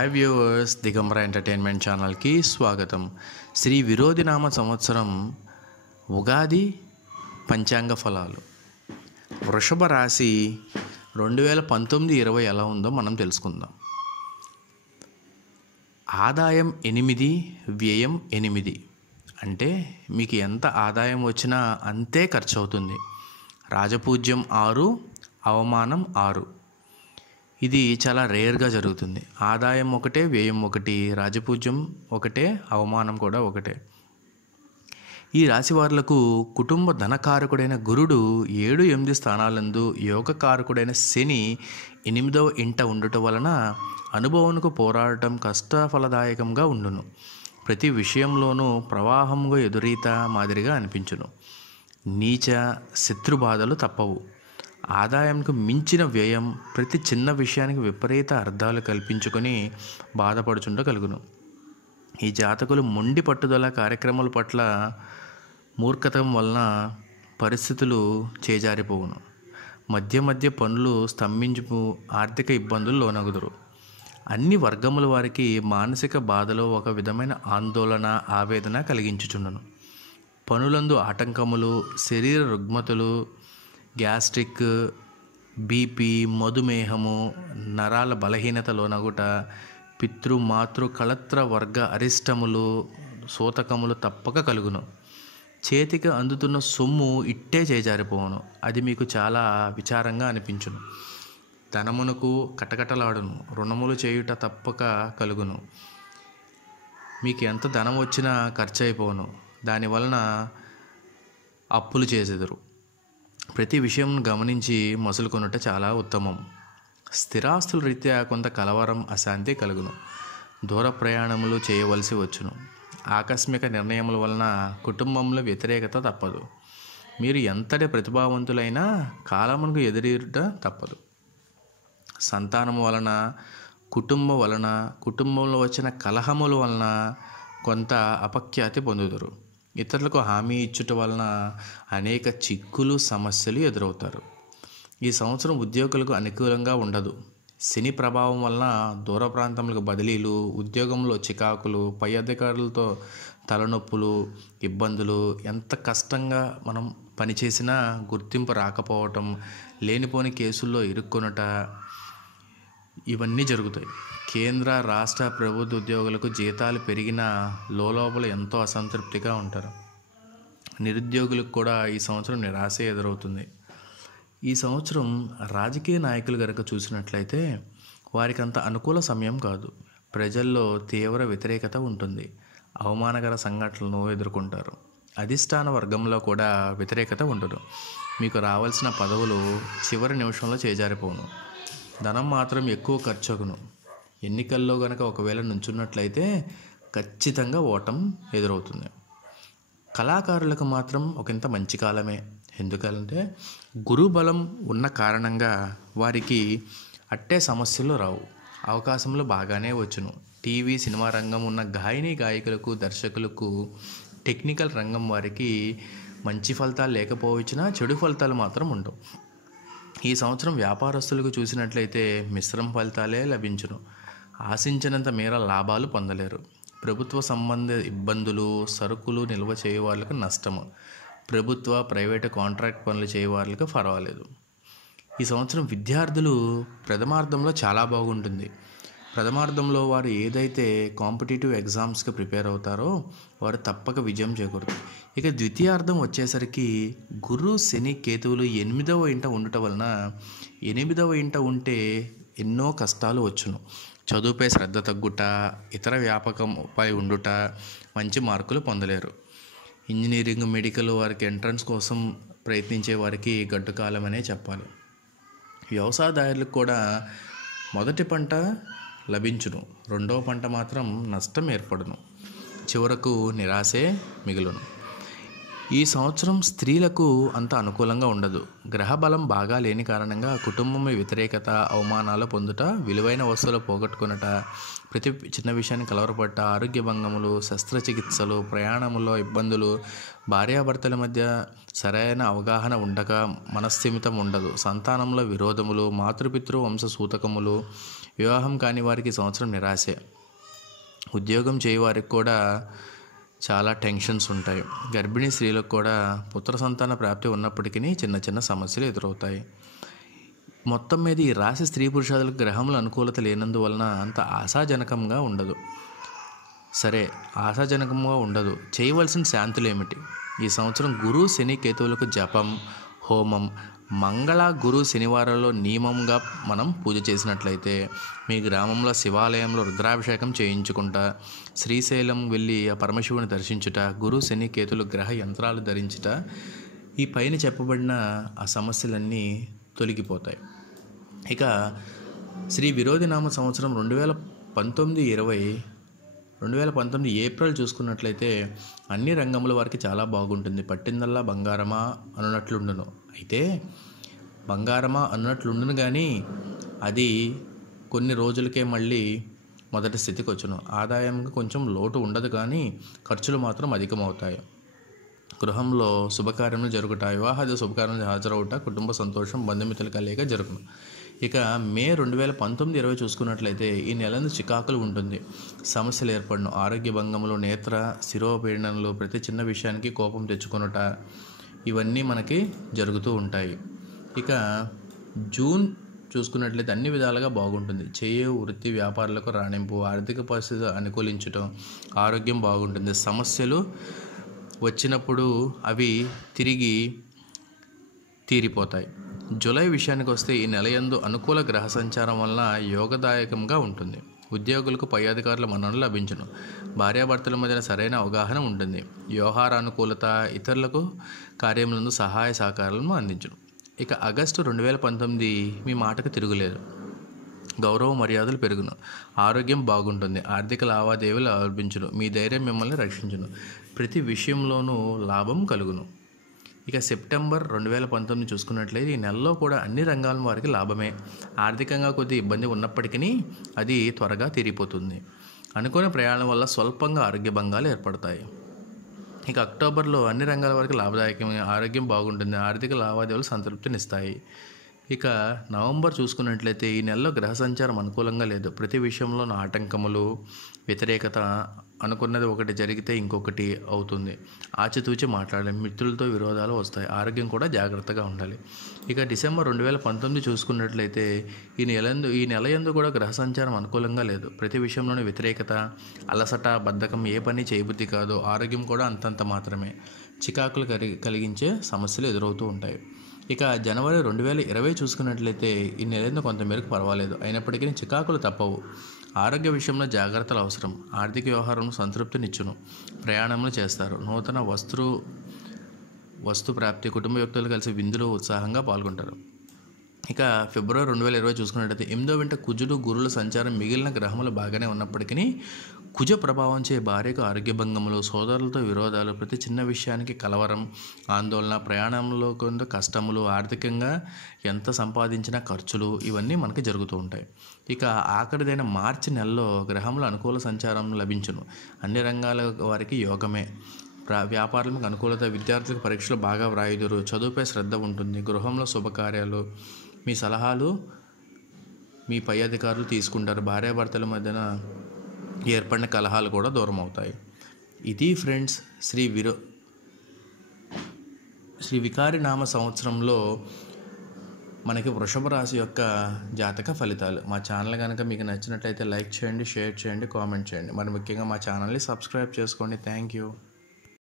Hi viewers, దిగంబర entertainment ఛానల్కి స్వాగతం. శ్రీ విరోధినామ సంవత్సరం ఉగాది పంచాంగ ఫలాలు. వృషభ రాశి 2019-20 ఎలా ఉందో మనం తెలుసుకుందాం. ఆదాయం 8, వ్యయం 8. అంటే మీకు ఎంత ఆదాయం వచ్చినా అంతే ఖర్చు అవుతుంది. రాజపూజ్యం 6, అవమానం 6. ఇది చాలా రేర్గా జరుగుతుంది. ఆదాయం ఒకటే, వ్యయం ఒకటి, రాజపూజ్యం ఒకటే, అవమానం కూడా ఒకటే. ఈ రాశి వారులకు కుటుంబ ధనకారకుడైన గురుడు 7, 8 స్థానాలందు యోగకారకుడైన శని 8వ ఇంట ఉండుట వలన అనుభవంకు పోరాడటం కష్టఫలదాయకంగా ఉండును. ప్రతి విషయంలోనూ ప్రవాహంగా ఎదురీత మాదిరిగా అనిపించును. నీచ శత్రుబాధలు తప్పవు. ఆదాయంకు మించిన వ్యయం ప్రతి చిన్న విషయానికి విపరీత అర్థాలు కల్పించుకొని బాధపడుచుండగలుగును. ఈ జాతకులు మొండి పట్టుదల కార్యక్రమాల పట్ల మూర్ఖతం వలన పరిస్థితులు చేజారిపోవును. మధ్య మధ్య పనులు స్తంభించు ఆర్థిక ఇబ్బందులు లోనగుదురు. అన్ని వర్గముల వారికి మానసిక బాధలో ఒక విధమైన ఆందోళన, ఆవేదన కలిగించుచుండును. పనులందు ఆటంకములు, శరీర రుగ్మతలు, గ్యాస్ట్రిక్, బీపీ, మధుమేహము, నరాల బలహీనత లోనగుట, పితృ మాతృ కళత్ర వర్గ అరిష్టములు, సూతకములు తప్పక కలుగును. చేతికి అందుతున్న సొమ్ము ఇట్టే చేజారిపోవును. అది మీకు చాలా విచారంగా అనిపించును. ధనమునకు కటకటలాడును. రుణములు చేయుట తప్పక కలుగును. మీకు ఎంత ధనం వచ్చినా ఖర్చు అయిపోవును. దానివలన అప్పులు చేసెదరు. ప్రతి విషయం గమనించి మసులుకొనుట చాలా ఉత్తమం. స్థిరాస్తుల రీత్యా కొంత కలవరం, అశాంతి కలుగును. దూర ప్రయాణములు చేయవలసి వచ్చును. ఆకస్మిక నిర్ణయముల వలన కుటుంబంలో వ్యతిరేకత తప్పదు. మీరు ఎంతటి ప్రతిభావంతులైనా కాలమునకు ఎదురీట తప్పదు. సంతానము వలన, కుటుంబంలో వచ్చిన కలహముల వలన కొంత అపఖ్యాతి పొందుదురు. ఇతరులకు హామీ ఇచ్చుట వలన అనేక చిక్కులు, సమస్యలు ఎదురవుతారు. ఈ సంవత్సరం ఉద్యోగులకు అనుకూలంగా ఉండదు. శని ప్రభావం వలన దూర ప్రాంతములకు బదిలీలు, ఉద్యోగంలో చికాకులు, పై అధికారులతో తలనొప్పులు, ఇబ్బందులు, ఎంత కష్టంగా మనం పనిచేసినా గుర్తింపు రాకపోవటం, లేనిపోని కేసుల్లో ఇరుక్కొనుట, ఇవన్నీ జరుగుతాయి. కేంద్ర రాష్ట్ర ప్రభుత్వ ఉద్యోగులకు జీతాలు పెరిగినా లోపల ఎంతో అసంతృప్తిగా ఉంటారు. నిరుద్యోగులకు కూడా ఈ సంవత్సరం నిరాశ ఎదురవుతుంది. ఈ సంవత్సరం రాజకీయ నాయకులు గనక చూసినట్లయితే వారికి అంత అనుకూల సమయం కాదు. ప్రజల్లో తీవ్ర వ్యతిరేకత ఉంటుంది. అవమానకర సంఘటనలను ఎదుర్కొంటారు. అధిష్టాన వర్గంలో కూడా వ్యతిరేకత ఉండదు. మీకు రావాల్సిన పదవులు చివరి నిమిషంలో చేజారిపోను. ధనం మాత్రం ఎక్కువ ఖర్చుకును. ఎన్నికల్లో గనక ఒకవేళ నుంచున్నట్లయితే ఖచ్చితంగా ఓటం ఎదురవుతుంది. కళాకారులకు మాత్రం ఒకంత మంచి కాలమే. ఎందుకంటే గురుబలం ఉన్న కారణంగా వారికి అట్టే సమస్యలు రావు. అవకాశములు బాగానే వచ్చును. టీవీ, సినిమా రంగం ఉన్న గాయకులకు, దర్శకులకు, టెక్నికల్ రంగం వారికి మంచి ఫలితాలు లేకపోవచ్చినా చెడు ఫలితాలు మాత్రం ఉండవు. ఈ సంవత్సరం వ్యాపారస్తులకు చూసినట్లయితే మిశ్రమ ఫలితాలే లభించును. ఆశించినంత మేర లాభాలు పొందలేరు. ప్రభుత్వ సంబంధ ఇబ్బందులు, సరుకులు నిల్వ చేయ వాళ్ళకు నష్టము. ప్రభుత్వ, ప్రైవేటు కాంట్రాక్ట్ పనులు చేయ వాళ్ళకి పర్వాలేదు. ఈ సంవత్సరం విద్యార్థులు ప్రథమార్థంలో చాలా బాగుంటుంది. ప్రథమార్థంలో వారు ఏదైతే కాంపిటేటివ్ ఎగ్జామ్స్కి ప్రిపేర్ అవుతారో వారు తప్పక విజయం చేకూరుతారు. ఇక ద్వితీయార్థం వచ్చేసరికి గురు, శని, కేతువులు 8వ ఇంట ఉండటం వలన 8వ ఇంట ఉంటే ఎన్నో కష్టాలు వచ్చును. చదువుపై శ్రద్ధ తగ్గుట, ఇతర వ్యాపకంపై ఉండుట, మంచి మార్కులు పొందలేరు. ఇంజనీరింగ్, మెడికల్ వారికి ఎంట్రన్స్ కోసం ప్రయత్నించే వారికి గడ్డు కాలం అనే చెప్పాలి. వ్యవసాయదారులకు కూడా మొదటి పంట లభించును. రెండవ పంట మాత్రం నష్టం ఏర్పడును. చివరకు నిరాశే మిగులును. ఈ సంవత్సరం స్త్రీలకు అంత అనుకూలంగా ఉండదు. గ్రహ బలం బాగా లేని కారణంగా కుటుంబం వ్యతిరేకత, అవమానాలు పొందుట, విలువైన వస్తువులు పోగొట్టుకున్నట, ప్రతి చిన్న విషయాన్ని కలవరపడ్డ, ఆరోగ్య భంగములు, శస్త్రచికిత్సలు, ప్రయాణములో ఇబ్బందులు, భార్యాభర్తల మధ్య సరైన అవగాహన ఉండక మనస్థిమితం ఉండదు. సంతానంలో విరోధములు, మాతృపితృ వంశ సూతకములు, వివాహం కాని వారికి ఈ సంవత్సరం నిరాశే. ఉద్యోగం చేయవారికి కూడా చాలా టెన్షన్స్ ఉంటాయి. గర్భిణీ స్త్రీలకు కూడా పుత్ర సంతాన ప్రాప్తి ఉన్నప్పటికీ చిన్న చిన్న సమస్యలు ఎదురవుతాయి. మొత్తం మీద ఈ రాశి స్త్రీ పురుషాదులకు గ్రహముల అనుకూలత లేనందువలన అంత ఆశాజనకంగా ఉండదు. సరే, ఆశాజనకంగా ఉండదు. చేయవలసిన శాంతులు ఏమిటి? ఈ సంవత్సరం గురు శని కేతువులకు జపం, హోమం, మంగళ గురు శనివారాల్లో నియమంగా మనం పూజ చేసినట్లయితే, మీ గ్రామంలో శివాలయంలో రుద్రాభిషేకం చేయించుకుంటా, శ్రీశైలం వెళ్ళి ఆ పరమశివుని దర్శించుట, గురు శని కేతులు గ్రహ యంత్రాలు ధరించుట, ఈ పైన చెప్పబడిన ఆ సమస్యలన్నీ తొలగిపోతాయి. ఇక శ్రీ విరోధినామ సంవత్సరం 2019 ఏప్రిల్ చూసుకున్నట్లయితే అన్ని రంగముల వారికి చాలా బాగుంటుంది. పట్టిందల్లా బంగారమా అన్నట్లుండును. అయితే బంగారమా అన్నట్లుండును కానీ అది కొన్ని రోజులకే మళ్ళీ మొదటి స్థితికి వచ్చును. ఆదాయంగా కొంచెం లోటు ఉండదు కానీ ఖర్చులు మాత్రం అధికమవుతాయి. గృహంలో శుభకార్యములు జరుగుట, వివాహాది శుభకార్యములు హాజరవుట, కుటుంబ సంతోషం, బంధుమిత్రుల కలయిక జరుగును. ఇక మే 2019-20 చూసుకున్నట్లయితే ఈ నెలందు చికాకులు ఉంటుంది. సమస్యలు ఏర్పడను. ఆరోగ్య భంగములు, నేత్ర శిరోపీడనలు, ప్రతి చిన్న విషయానికి కోపం తెచ్చుకొనుట, ఇవన్నీ మనకి జరుగుతూ ఉంటాయి. ఇక జూన్ చూసుకున్నట్లయితే అన్ని విధాలుగా బాగుంటుంది. చేయు వృత్తి వ్యాపారాలకు రాణింపు, ఆర్థిక పరిస్థితి అనుకూలించటం, ఆరోగ్యం బాగుంటుంది. సమస్యలు వచ్చినప్పుడు అవి తిరిగి తీరిపోతాయి. జూలై విషయానికి వస్తే ఈ నెలయందు అనుకూల గ్రహ సంచారం వలన యోగదాయకంగా ఉంటుంది. ఉద్యోగులకు పై అధికారుల మన్ననలు లభించును. భార్యాభర్తల మధ్యన సరైన అవగాహన ఉంటుంది. వ్యవహార అనుకూలత, ఇతరులకు కార్యములందు సహాయ సహకారాలను అందించును. ఇక ఆగస్టు 2019 మీ మాటకు తిరుగులేదు. గౌరవ మర్యాదలు పెరుగును. ఆరోగ్యం బాగుంటుంది. ఆర్థిక లావాదేవీలు లభించును. మీ ధైర్యం మిమ్మల్ని రక్షించును. ప్రతి విషయంలోనూ లాభం కలుగును. ఇక సెప్టెంబర్ 2019 చూసుకున్నట్లయితే ఈ నెలలో కూడా అన్ని రంగాల వారికి లాభమే. ఆర్థికంగా కొద్ది ఇబ్బంది ఉన్నప్పటికీ అది త్వరగా తీరిపోతుంది. అనుకోని ప్రయాణం వల్ల స్వల్పంగా ఆరోగ్య భంగాలు ఏర్పడతాయి. ఇక అక్టోబర్లో అన్ని రంగాల వారికి లాభదాయకమే. ఆరోగ్యం బాగుంటుంది. ఆర్థిక లావాదేవీలు సంతృప్తినిస్తాయి. ఇక నవంబర్ చూసుకున్నట్లయితే ఈ నెలలో గ్రహ సంచారం అనుకూలంగా లేదు. ప్రతి విషయంలోనూ ఆటంకములు, వ్యతిరేకత, అనుకున్నది ఒకటి జరిగితే ఇంకొకటి అవుతుంది. ఆచితూచి మాట్లాడాలి. మిత్రులతో విరోధాలు వస్తాయి. ఆరోగ్యం కూడా జాగ్రత్తగా ఉండాలి. ఇక డిసెంబర్ 2019 చూసుకున్నట్లయితే ఈ నెల యందు కూడా గ్రహ సంచారం అనుకూలంగా లేదు. ప్రతి విషయంలోనూ వ్యతిరేకత, అలసట, బద్ధకం, ఏ పని చేయబుద్ధి కాదు. ఆరోగ్యం కూడా అంతంత మాత్రమే. చికాకులు కలిగించే సమస్యలు ఎదురవుతూ ఉంటాయి. ఇక జనవరి 2020 చూసుకున్నట్లయితే ఈ నెలందు కొంత మేరకు పర్వాలేదు. అయినప్పటికీ చికాకులు తప్పవు. ఆరోగ్య విషయంలో జాగ్రత్తలు అవసరం. ఆర్థిక వ్యవహారంలో సంతృప్తినిచ్చును. ప్రయాణములు చేస్తారు. నూతన వస్తు ప్రాప్తి, కుటుంబ వ్యక్తులు కలిసి విందులు ఉత్సాహంగా పాల్గొంటారు. ఇక ఫిబ్రవరి 2020 చూసుకున్నట్లయితే 8వ వెంట కుజుడు, గురుల సంచారం మిగిలిన గ్రహములు బాగానే ఉన్నప్పటికీ కుజ ప్రభావం చే భార్యకు ఆరోగ్య భంగములు, సోదరులతో విరోధాలు, ప్రతి చిన్న విషయానికి కలవరం, ఆందోళన, ప్రయాణంలో కొంత కష్టములు, ఆర్థికంగా ఎంత సంపాదించినా ఖర్చులు, ఇవన్నీ మనకి జరుగుతూ ఉంటాయి. ఇక ఆఖరిదైన మార్చి నెలలో గ్రహముల అనుకూల సంచారం లభించును. అన్ని రంగాల వారికి యోగమే. వ్యాపారులకు అనుకూలత, విద్యార్థులకు పరీక్షలు బాగా వ్రాయుదురు, చదువుపై శ్రద్ధ ఉంటుంది. గృహంలో శుభకార్యాలు, మీ సలహాలు మీ పై అధికారులు తీసుకుంటారు. భార్యాభర్తల మధ్యన ఏర్పడిన కలహాలు కూడా దూరం అవుతాయి. ఇది ఫ్రెండ్స్ శ్రీ వికారినామ సంవత్సరంలో మనకి వృషభ రాశి యొక్క జాతక ఫలితాలు. మా ఛానల్ కనుక మీకు నచ్చినట్లయితే లైక్ చేయండి, షేర్ చేయండి, కామెంట్ చేయండి. మరి ముఖ్యంగా మా ఛానల్ని సబ్స్క్రైబ్ చేసుకోండి. Thank you.